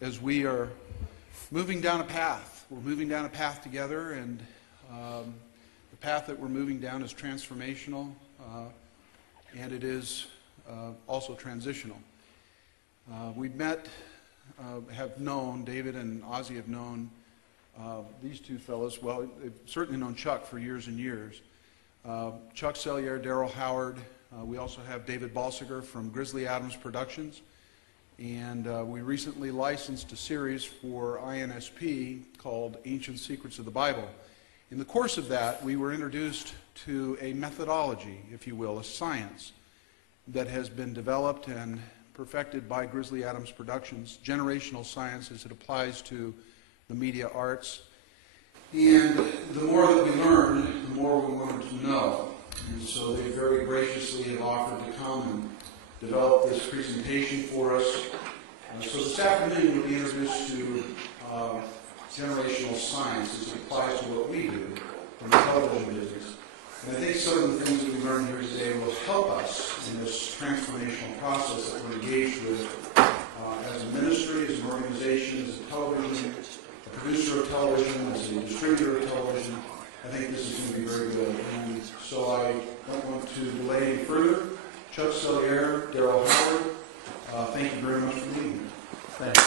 as we are moving down a path. We're moving down a path together, and the path that we're moving down is transformational, and it is also transitional. We've met, have known, David and Ozzy have known these two fellows. Well, they've certainly known Chuck for years and years. Chuck Sellier, Darryl Howard. We also have David Balsiger from Grizzly Adams Productions. And we recently licensed a series for INSP called Ancient Secrets of the Bible. In the course of that, we were introduced to a methodology, if you will, a science that has been developed and perfected by Grizzly Adams Productions, generational science as it applies to the media arts. And the more that we learned, the more we wanted to know. And so they very graciously have offered to come and develop this presentation for us. So this afternoon we'll be introduced to generational science as it applies to what we do in the television business. And I think some of the things that we learned here today will help us in this transformational process that we're engaged with as a ministry, as an organization, as a television, a producer of television, as a distributor of television. I think this is going to be very good. And so I don't want to delay any further. Chuck Sellier, Darryl Howard, thank you very much for being here. Thanks.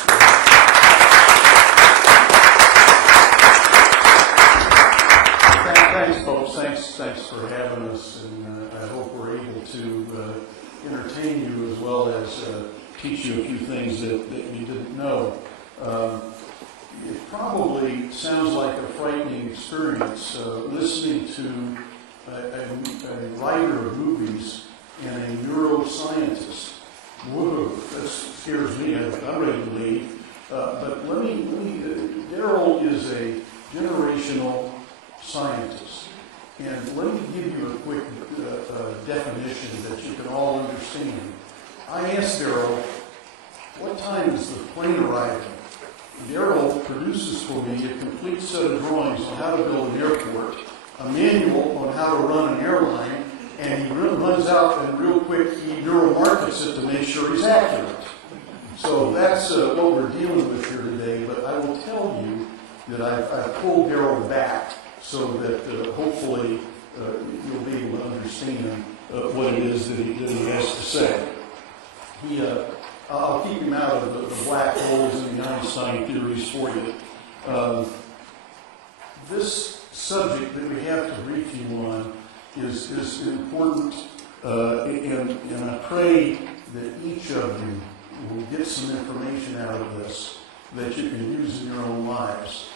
Thanks, folks. Thanks for having us, and I hope we're able to entertain you as well as teach you a few things that you didn't know. It probably sounds like a frightening experience listening to a writer of movies and a neuroscientist. Whoa, that scares me. I'm ready to leave. But Darryl is a generational scientist. And let me give you a quick definition that you can all understand. I asked Darryl, what time is the plane arriving? Darryl produces for me a complete set of drawings on how to build an airport, a manual on how to run an airline, and he runs out and real quick he neuromarkets it to make sure he's accurate. So that's what we're dealing with here today, but I will tell you that I've pulled Darryl back so that hopefully you'll be able to understand what it is that he has to say. I'll keep him out of the black holes and the Einstein theories for you. This subject that we have to brief you on is important, and I pray that each of you will get some information out of this that you can use in your own lives.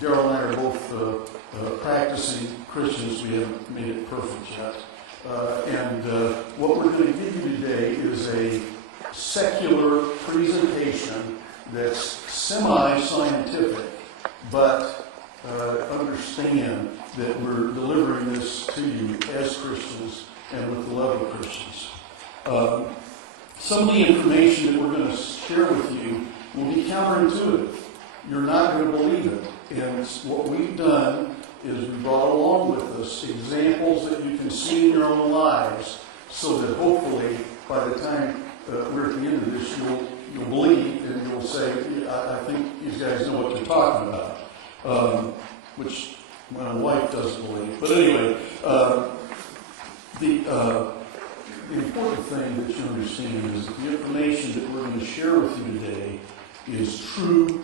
Darryl and I are both practicing Christians. We haven't made it perfect yet. And what we're going to give you today is a secular presentation that's semi-scientific, but understand that we're delivering this to you as Christians and with the love of Christians. Some of the information that we're going to share with you will be counterintuitive. You're not going to believe it. And what we've done is we brought along with us examples that you can see in your own lives so that hopefully by the time we're at the end of this, you'll believe and you'll say, I think these guys know what they're talking about, which my wife doesn't believe. But anyway, the important thing that you understand is that the information that we're going to share with you today is true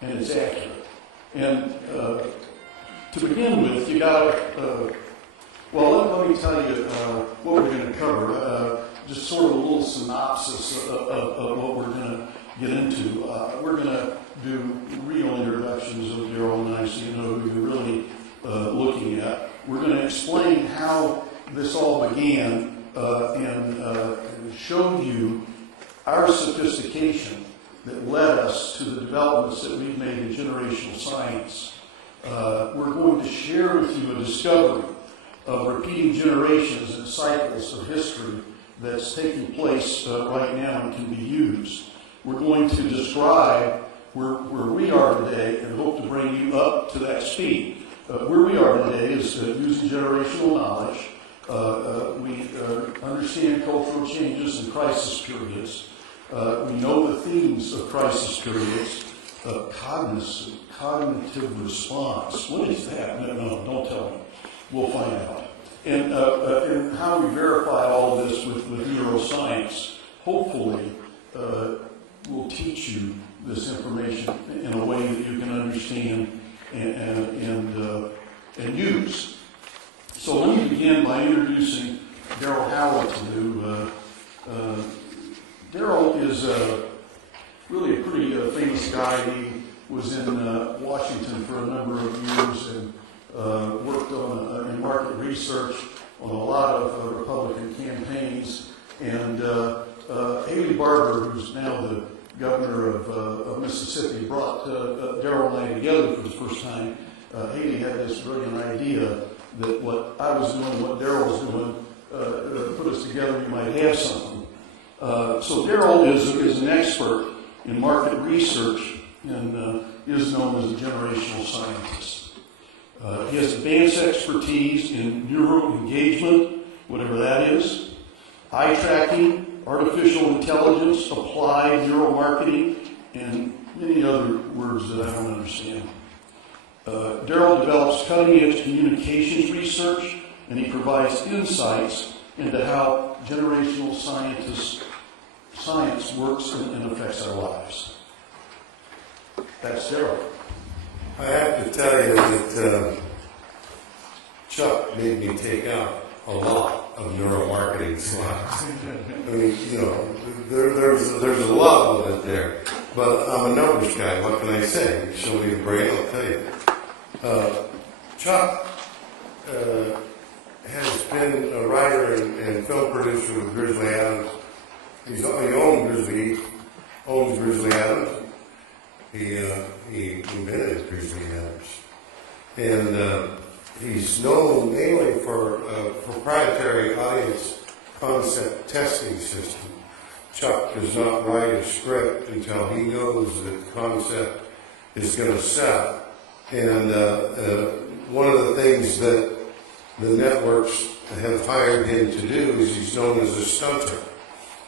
and it's accurate. And to begin with, you got to, let me tell you what we're going to cover. Just sort of a little synopsis of what we're going to get into. We're going to do real introductions of Darryl and I so you know who you're really looking at. We're going to explain how this all began and show you our sophistication that led us to the developments that we've made in generational science. We're going to share with you a discovery of repeating generations and cycles of history that's taking place right now and can be used. We're going to describe where we are today and hope to bring you up to that speed. Where we are today is using generational knowledge. We understand cultural changes and crisis periods. We know the themes of crisis periods. Cognitive response. What is that? No, don't tell me. We'll find out. And how we verify all of this with neuroscience, hopefully, will teach you this information in a way that you can understand and use. So let me begin by introducing Darryl Howard to you. Darryl is really a pretty famous guy. He was in Washington for a number of years and worked on in market research on a lot of Republican campaigns. And Haley Barbour, who's now the governor of Mississippi, brought Darryl and I together for the first time. Haley had this brilliant idea that what I was doing, what Darryl was doing, put us together, we might have something. So Darryl is an expert in market research and is known as a generational scientist. He has advanced expertise in neuro engagement, whatever that is, eye tracking, artificial intelligence, applied neuromarketing, and many other words that I don't understand. Darryl develops cutting-edge communications research, and he provides insights into how generational science works and affects our lives. That's Darryl. I have to tell you that Chuck made me take out a lot of neuromarketing slides. I mean, you know, there's a lot of it there. But I'm a numbers guy. What can I say? Show me the brain, I'll tell you. Chuck has been a writer and film producer with Grizzly Adams. He owns Grizzly Adams. He invented Grizzly Adams. And he's known mainly for a proprietary audience concept testing system. Chuck does not write a script until he knows that the concept is going to sell. And one of the things that the networks have hired him to do is he's known as a stunter.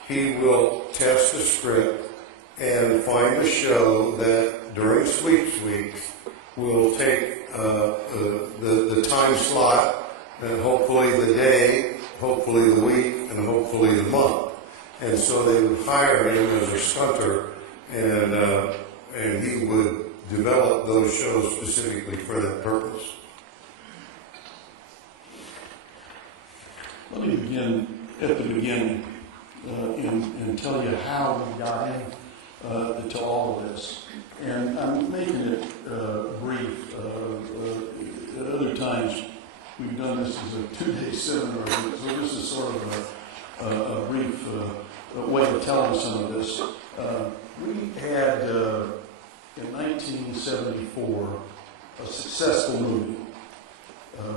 He will test a script and find a show that during sweeps weeks will take the time slot and hopefully the day, hopefully the week, and hopefully the month. And so they would hire him as a stunter, and he would develop those shows specifically for that purpose. Let me begin at the beginning and tell you how we got into all of this. And I'm making it brief. At other times, we've done this as a two-day seminar, so this is sort of a brief way of telling some of this. We had, in 1974, a successful movie.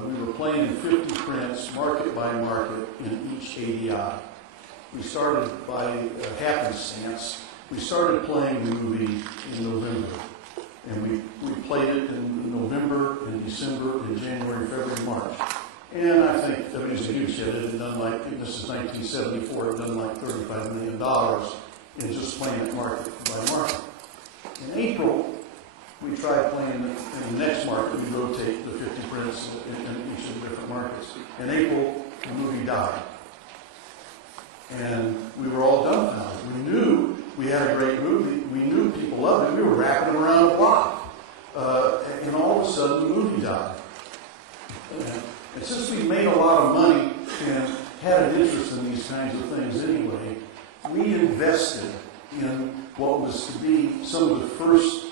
We were playing in 50 prints, market by market, in each ADI. We started by happenstance. We started playing the movie in November. And we played it in November, in December, in January, February, March. And I think, I mean, it was a huge hit. It had done like, this is 1974, it had done like $35 million in just playing it market by market. In April, we tried playing in the next market. We rotate the 50 prints in each of the different markets. In April, the movie died. And we were all dumbfounded. We knew we had a great movie. We knew people loved it. We were wrapping around the block. And all of a sudden, the movie died. And since we made a lot of money and had an interest in these kinds of things anyway, we invested in what was to be some of the first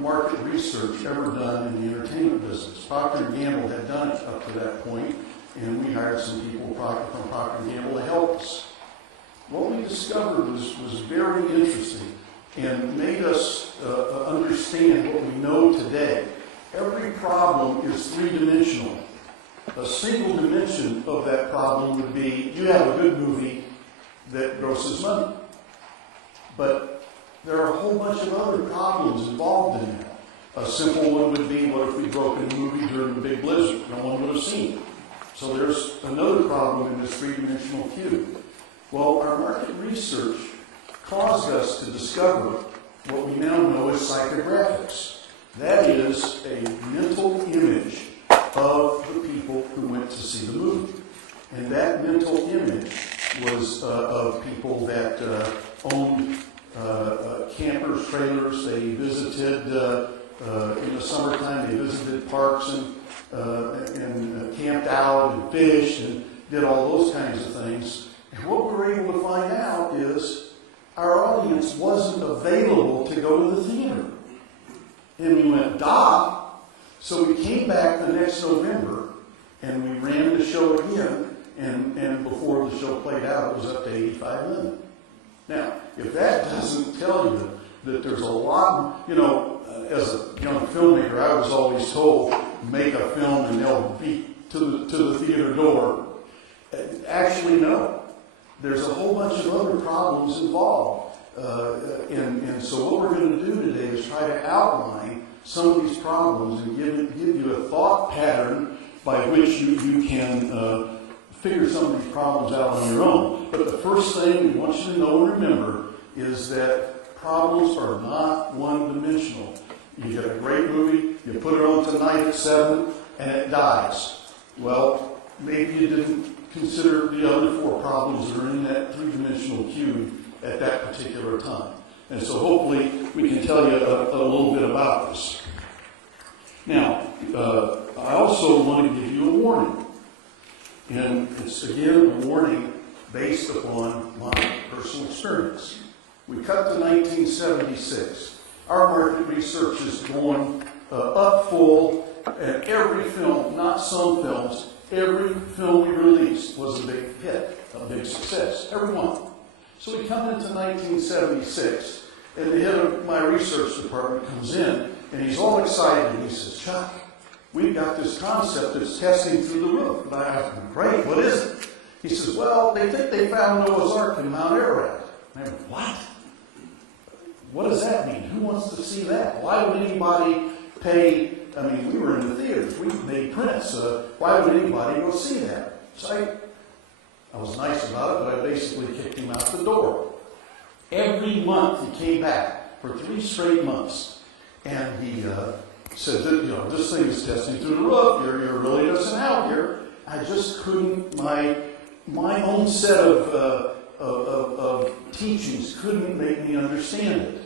market research ever done in the entertainment business. Procter & Gamble had done it up to that point, and we hired some people from Procter & Gamble to help us. What we discovered was very interesting and made us understand what we know today. Every problem is three-dimensional. A single dimension of that problem would be, you have a good movie that grosses money. But there are a whole bunch of other problems involved in that. A simple one would be, what if we broke in a movie during a big blizzard? No one would have seen it. So there's another problem in this three-dimensional cube. Well, our market research caused us to discover what we now know as psychographics. That is a mental image of the people who went to see the movie. And that mental image was of people that owned campers, trailers. They visited, in the summertime, they visited parks and camped out and fished and did all those kinds of things. And what we were able to find out is our audience wasn't available to go to the theater. And we went, "Duh!" So we came back the next November and we ran the show again. And before the show played out, it was up to 85 million. Now, if that doesn't tell you that there's a lot, as a young filmmaker, I was always told, make a film and they'll beat to the theater door. Actually, no. There's a whole bunch of other problems involved. And so what we're going to do today is try to outline some of these problems and give you a thought pattern by which you can figure some of these problems out on your own. But the first thing we want you to know and remember is that problems are not one-dimensional. You get a great movie, you put it on tonight at 7, and it dies. Well, maybe you didn't consider the other 4 problems that are in that 3-dimensional cube at that particular time. And so hopefully we can tell you a little bit about this. Now, I also want to give you a warning. And it's, again, a warning based upon my personal experience. We cut to 1976. Our market research is going up full, and every film, not some films, every film we released was a big hit, a big success, every one. So we come into 1976, and the head of my research department comes in, and he's all excited, and he says, "Chuck, we've got this concept that's testing through the roof." And I asked him, "Great, what is it?" He says, "Well, they think they found Noah's Ark in Mount Ararat." And I went, "What? What does that mean? Who wants to see that? Why would anybody pay?" I mean, we were in the theaters. We made prints. Why would anybody go see that? So I was nice about it, but I basically kicked him out the door. Every month he came back for 3 straight months. And he said, "This thing is testing through the roof. You're really missing out here." I just couldn't, my own set of teachings couldn't make me understand it.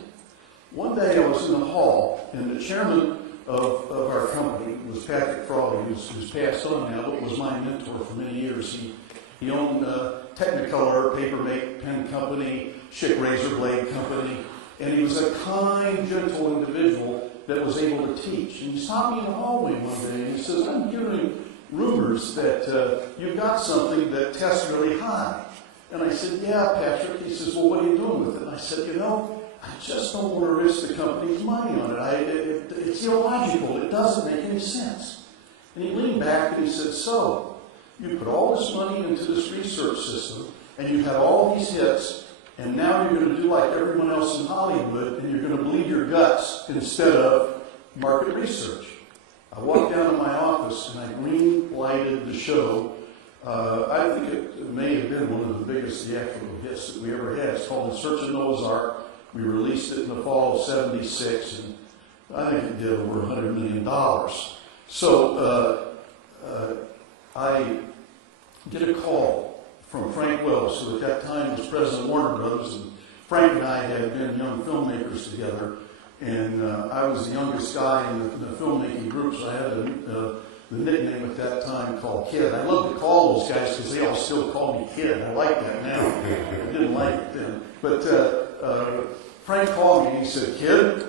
One day I was in the hall, and the chairman of our company was Patrick Frawley, who's passed on now, but was my mentor for many years. He owned Technicolor, Papermate Pen Company, Schick Razor Blade Company, and he was a kind, gentle individual that was able to teach. And he stopped me in the hallway one day, and he says, "I'm hearing rumors that you've got something that tests really high." And I said, "Yeah, Patrick." He says, "Well, what are you doing with it?" And I said, "I just don't want to risk the company's money on it. It's illogical. It doesn't make any sense." And he leaned back and he said, "So, you put all this money into this research system, and you had all these hits, and now you're going to do like everyone else in Hollywood, and you're going to bleed your guts instead of market research." I walked down to my office, and I green-lighted the show. I think it may have been one of the biggest theatrical hits that we ever had. It's called In Search of Noah's Ark. We released it in the fall of '76, and I think it did over $100 million. So I get a call from Frank Wells, who at that time was president of Warner Brothers, and Frank and I had been young filmmakers together, and I was the youngest guy in the filmmaking group, so I had the nickname at that time called Kid. I love to call those guys because they all still call me Kid. I like that now. I didn't like it then. But Frank called me and he said, "Kid,"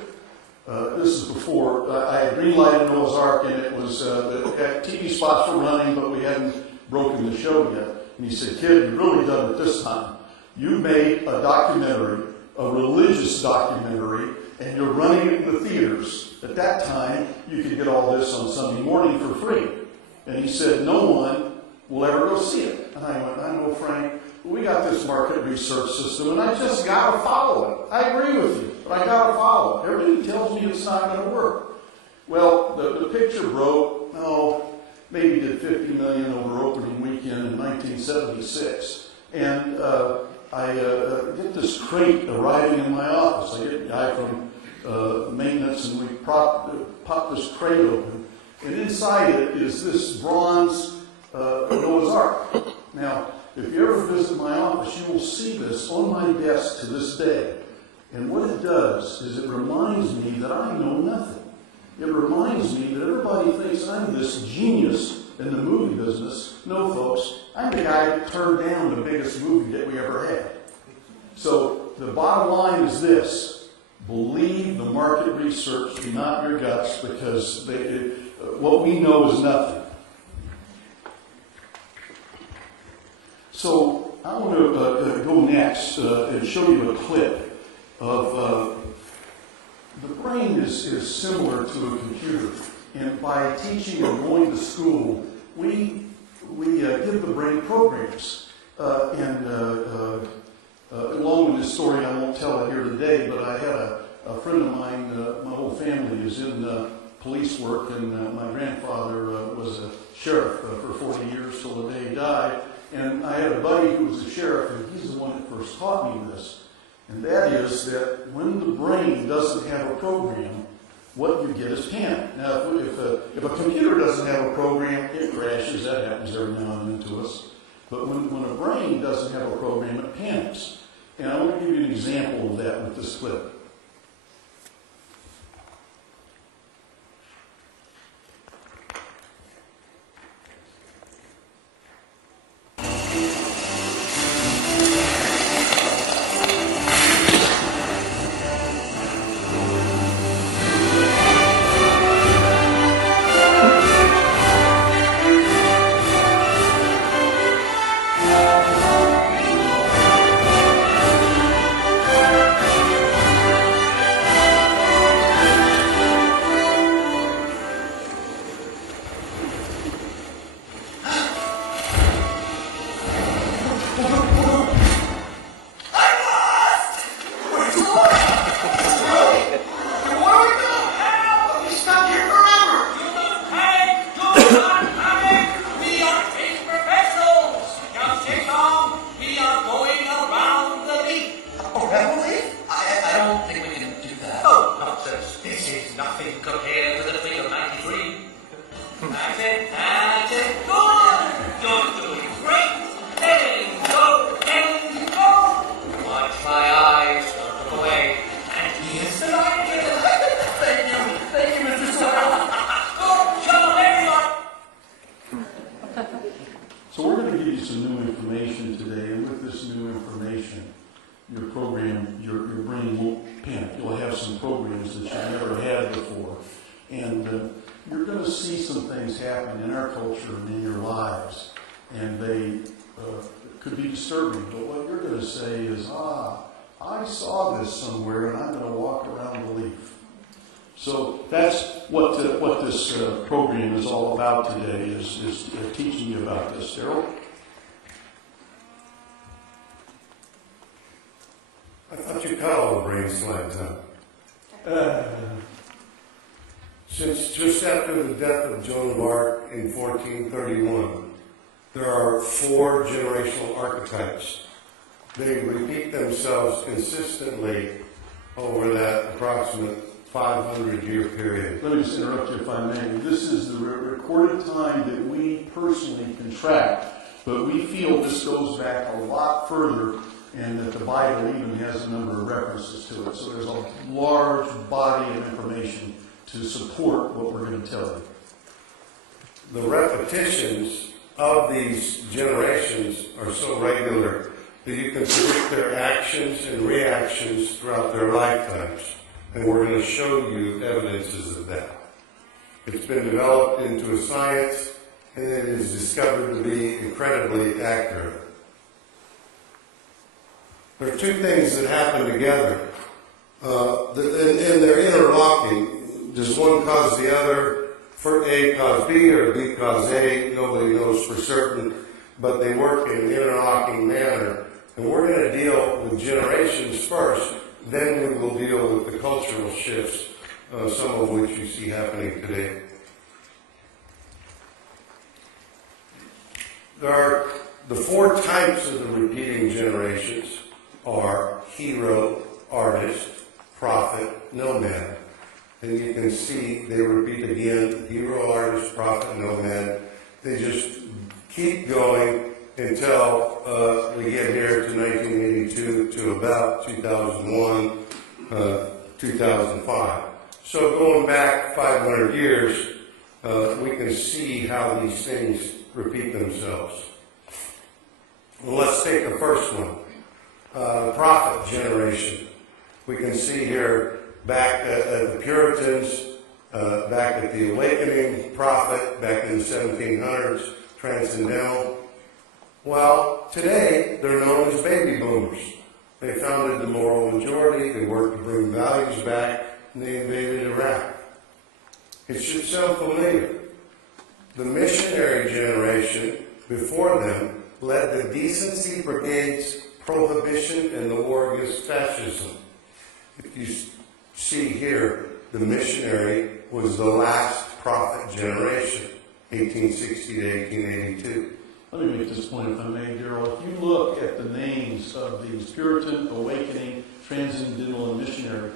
this is before I had green-lighted Noah's Ark, and it was the TV spots were running, but we hadn't broken the show yet. And he said, "Kid, you've really done it this time. You made a documentary, a religious documentary, and you're running it in the theaters. At that time, you could get all this on Sunday morning for free." And he said, "No one will ever go see it." And I went, "I know, Frank, we got this market research system, and I just got to follow it. I agree with you, but I got to follow it. Everything tells me it's not going to work." Well, the picture broke, maybe did $50 million over opening weekend in 1976. And I get this crate arriving in my office. I get a guy from maintenance, and we pop this crate open, and inside it is this bronze Noah's Ark. Now, if you ever visit my office, you will see this on my desk to this day. And what it does is it reminds me that I know nothing. It reminds me that everybody thinks I'm this genius in the movie business. No, folks, I'm the guy that turned down the biggest movie that we ever had. So the bottom line is this: believe the market research, do not your guts, because what we know is nothing. So I want to go next and show you a clip of the brain is similar to a computer, and by teaching and going to school, we give the brain programs. Along with this story, I won't tell it here today, but I had a friend of mine, my whole family is in police work, and my grandfather was a sheriff for 40 years till the day he died. And I had a buddy who was a sheriff, and he's the one that first taught me this. And that is that when the brain doesn't have a program, what you get is panic. Now, if a computer doesn't have a program, it crashes. That happens every now and then to us. But when a brain doesn't have a program, it panics. And I want to give you an example of that with this clip. So we're going to give you some new information today, and with this new information, your brain won't panic. You'll have some programs that you've never had before. And you're going to see some things happen in our culture and in your lives, and they could be disturbing. But what you're going to say is, I saw this somewhere, and I'm going to walk around the leaf. So that's what this program is all about today, is teaching you about this. Darryl? I thought you cut all the brain slides out. Since just after the death of Joan of Arc in 1431, there are 4 generational archetypes. They repeat themselves consistently over that approximate 500-year period. Let me just interrupt you if I may. This is the recorded time that we personally can track, but we feel this goes back a lot further, and that the Bible even has a number of references to it. So there's a large body of information to support what we're going to tell you. The repetitions of these generations are so regular that you can predict their actions and reactions throughout their lifetimes. And we're going to show you evidences of that. It's been developed into a science, and it is discovered to be incredibly accurate. There are 2 things that happen together, and they're interlocking. Does one cause the other? For A cause B or B cause A? Nobody knows for certain, but they work in an interlocking manner. And we're going to deal with generations first. Then we will deal with the cultural shifts, some of which you see happening today. There are the 4 types of the repeating generations. are hero, artist, prophet, nomad. And you can see they repeat again, hero, artist, prophet, nomad. They just keep going until we get here to 1982 to about 2001, 2005. So going back 500 years, we can see how these things repeat themselves. Well, let's take the first one, the prophet generation. We can see here back at the Puritans, back at the Awakening, prophet, back in the 1700s, transcendental. Well, today they're known as baby boomers. They founded the moral majority, they worked to bring values back, and they invaded Iraq. It should sound familiar. The missionary generation before them led the decency brigades, prohibition, and the war against fascism. If you see here, the missionary was the last prophet generation, 1860 to 1882. Let me make this point, if I may, Darryl. If you look at the names of these Puritan, Awakening, Transcendental, and Missionary,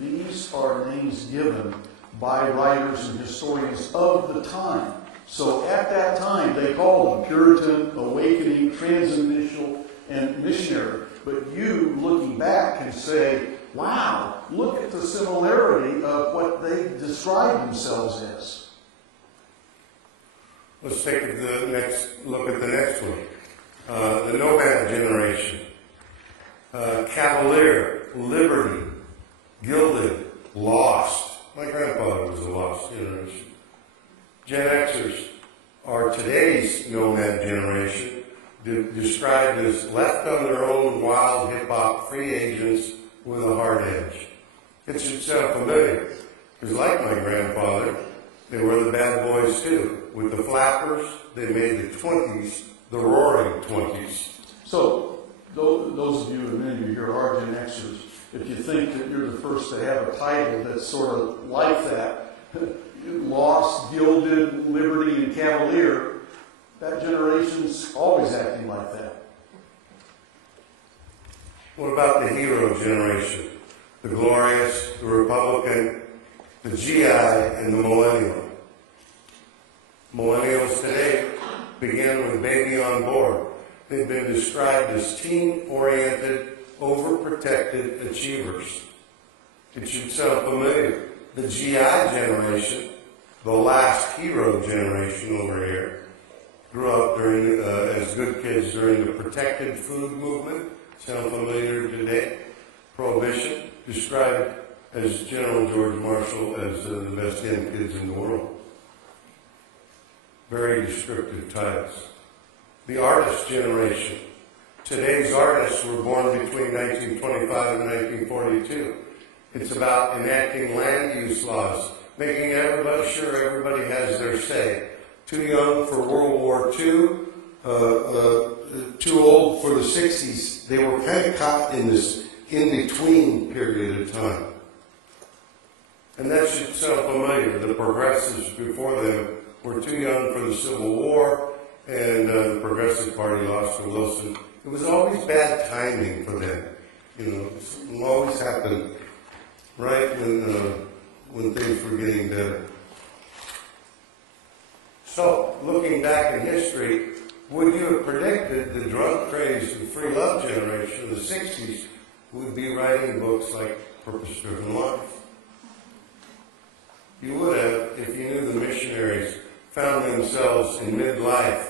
these are names given by writers and historians of the time. So at that time, they called them Puritan, Awakening, Transcendental, and Missionary. But you, looking back, can say, wow, look at the similarity of what they describe themselves as. Let's take the next look at the next one. The nomad generation. Cavalier, liberty, gilded, lost. My grandfather was a lost generation. Gen Xers are today's nomad generation, described as left on their own wild hip-hop free agents with a hard edge. It should sound familiar, because like my grandfather, they were the bad boys too. With the flappers, they made the 20s the roaring 20s. So, those of you, and many of you here are Gen Xers, if you think that you're the first to have a title that's sort of like that, lost, gilded, liberty, and cavalier, that generation's always acting like that. What about the hero generation? The glorious, the Republican, the GI, and the millennial. Millennials today begin with baby on board. They've been described as team-oriented, overprotected achievers. It should sound familiar. The GI generation, the last hero generation over here, grew up during as good kids during the protected food movement. Sound familiar today? Prohibition, described as General George Marshall as the best young kids in the world. Very descriptive titles. The artist generation. Today's artists were born between 1925 and 1942. It's about enacting land use laws, making sure everybody has their say. Too young for World War II, too old for the 60s. They were kind of caught in this in-between period of time. And that should sound familiar. The progressives before them were too young for the Civil War, and the Progressive Party lost to Wilson. It was always bad timing for them. You know, it always happened right when things were getting better. So, looking back in history, would you have predicted the drug-crazed and free love generation of the 60s would be writing books like Purpose-Driven Life? You would have if you knew the missionaries found themselves in midlife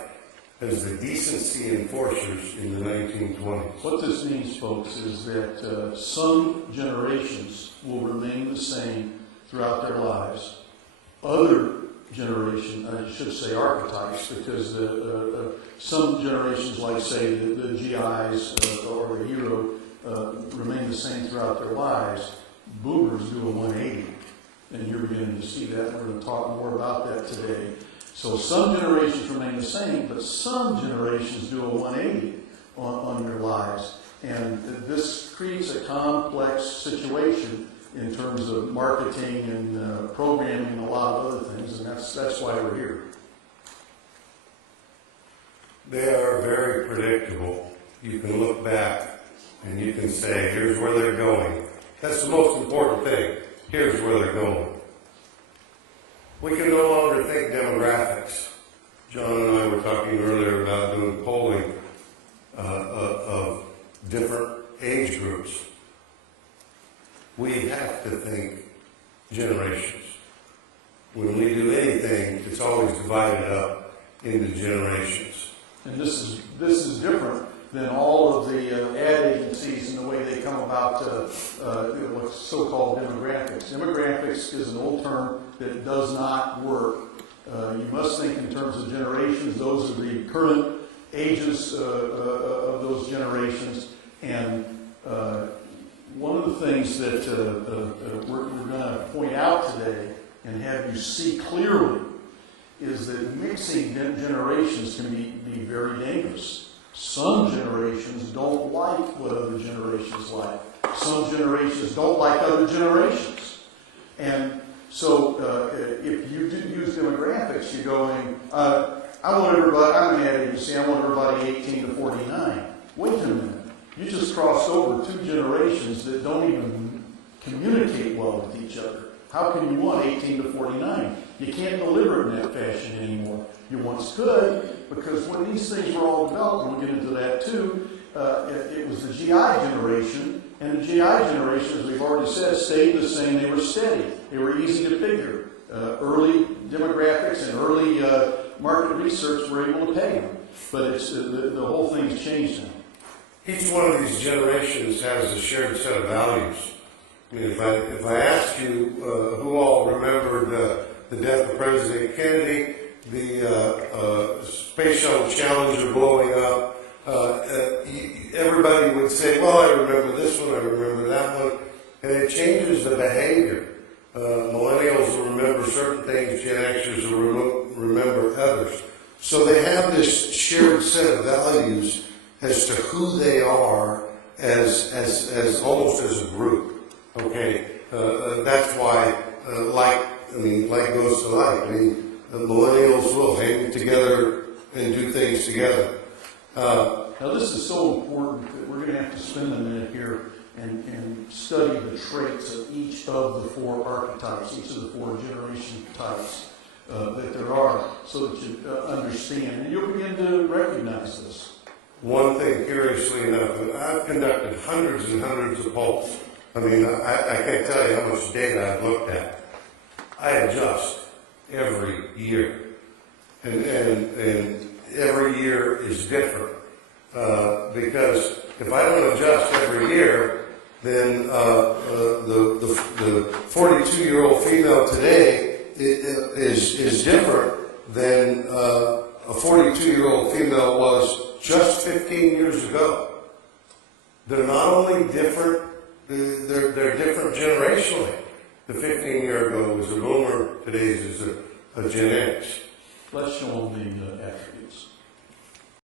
as the decency enforcers in the 1920s. What this means, folks, is that some generations will remain the same throughout their lives. Other generations, I should say archetypes, because some generations, like say the GIs or the hero, remain the same throughout their lives. Boomers do a 180, and you're beginning to see that. We're going to talk more about that today. So some generations remain the same, but some generations do a 180 on their lives. And this creates a complex situation in terms of marketing and programming and a lot of other things, and that's why we're here. They are very predictable. You can look back and you can say, here's where they're going. That's the most important thing. Here's where they're going. We can no longer think demographics. John and I were talking earlier about doing polling of different age groups. We have to think generations. When we do anything, it's always divided up into generations. And this is different than all of the ad agencies and the way they come about what's so-called demographics. Demographics is an old term that does not work. You must think in terms of generations. Those are the current ages of those generations. And one of the things that we're going to point out today and have you see clearly is that mixing generations can be very dangerous. Some generations don't like what other generations like. Some generations don't like other generations. And so if you do use demographics, you're going, I want everybody, I'm an ad agency, I want everybody 18 to 49. Wait a minute. You just crossed over two generations that don't even communicate well with each other. How can you want 18 to 49? You can't deliver it in that fashion anymore. You once could, because when these things were all developed, and we'll get into that too, it was the GI generation, and the GI generation, as we've already said, stayed the same. They were steady. They were easy to figure. Early demographics and early market research were able to pay them. But it's the whole thing's changed now. Each one of these generations has a shared set of values. I mean, if I ask you who all remembered the death of President Kennedy, the Space Shuttle Challenger blowing up, everybody would say, well, I remember this one, I remember that one, and it changes the behavior. Millennials will remember certain things, Gen Xers will remember others. So they have this shared set of values as to who they are as almost as a group. Okay, that's why like goes to like. I mean, the millennials will hang together and do things together. Now this is so important that we're going to have to spend a minute here and study the traits of each of the four archetypes, each of the four generation types that there are, so that you understand, and you'll begin to recognize this. One thing, curiously enough, I've conducted hundreds and hundreds of polls. I mean, I can't tell you how much data I've looked at. I adjust every year, and every year is different because if I don't adjust every year, then the 42-year-old female today is different than a 42-year-old female was just 15 years ago. They're not only different, they're different generationally. The 15-year ago was a boomer, today's is a Gen X. Let's show them the attributes.